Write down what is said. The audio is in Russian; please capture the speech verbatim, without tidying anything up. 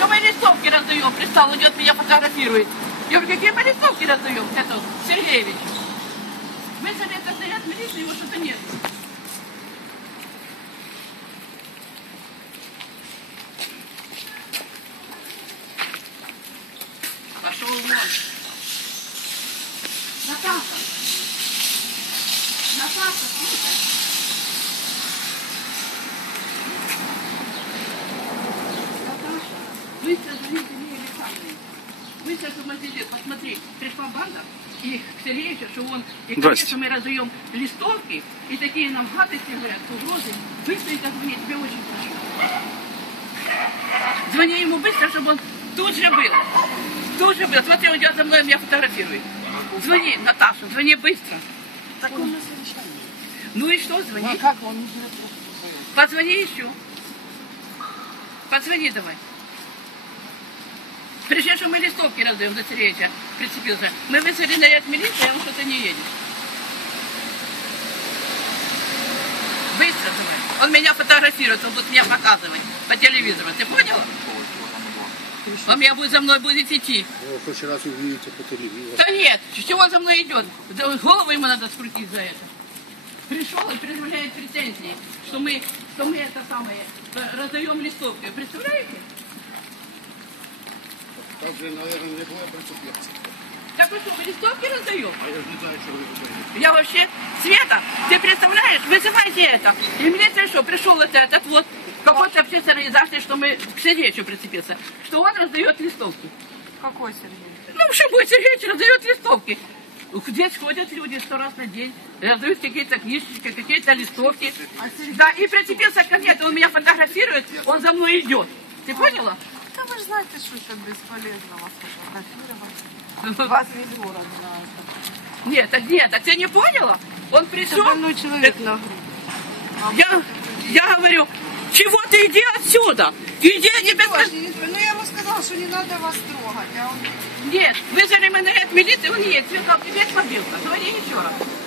что мы листовки раздаем. Пристал, идет, меня фотографирует. Я говорю, какие мы листовки раздаем? Это Сергеевич. Мы совета стоят, милиции, его что-то нет. Пошел вон. Наташа. Наташа, слушай. Наташа, вы звоните мне Александре. Вы сейчас в магазине, посмотри, пришла банда, и к Сергеевичу, что он, и, конечно, мы раздаем листовки, и такие нам гадости говорят, угрозы. Быстренько звони, тебе очень прошу. Звони ему быстро, чтобы он тут же был. Тут же был. Смотри, он идет за мной, меня фотографирует. Звони, Наташа, звони быстро. Так он на совещании. Ну и что, звони? Ну а как он уже? Позвони еще. Позвони давай. Прежде что мы листовки раздаем до Сергеевича, прицепился. Мы вызвали наряд милиции, а он что-то не едет. Быстро давай. Он меня фотографирует, он будет меня показывать по телевизору. Ты поняла? Он меня будет за мной будет идти. Вы в прошлый раз увидите по телевизору. Да нет, чего он за мной идет? Голову ему надо скрутить за это. Пришел и предъявляет претензии, что мы, что мы это самое, раздаем листовки. Представляете? Так же, наверное, не было прицепляться. Так вы что, мы листовки раздаем? А я же не знаю, что вы раздаете. Я вообще, Света, ты представляешь, вызывайте это. И мне что, пришел это, этот вот, какой-то общественной организации, что мы к Сергеевичу прицепился, что он раздает листовки. Какой Сергей? Ну, что будет, Сергеевич раздает листовки. Здесь ходят люди сто раз на день, раздают какие-то книжечки, какие-то листовки. А Сергей... Да, и прицепился ко мне, он меня фотографирует, он за мной идет. Ты поняла? Да вы же знаете, что это бесполезно вас фотографировать. Вас весь город знает. Нет, так нет, так ты не поняла? Он пришел. Это больной человек на грудь. Я, я говорю, чего ты иди отсюда? Иди, я тебе скажу. Ну я ему сказала, что не надо вас трогать, а он... Нет, вызвали мы наряд милиции, он едет, сказал, тебе побился. Звони еще раз.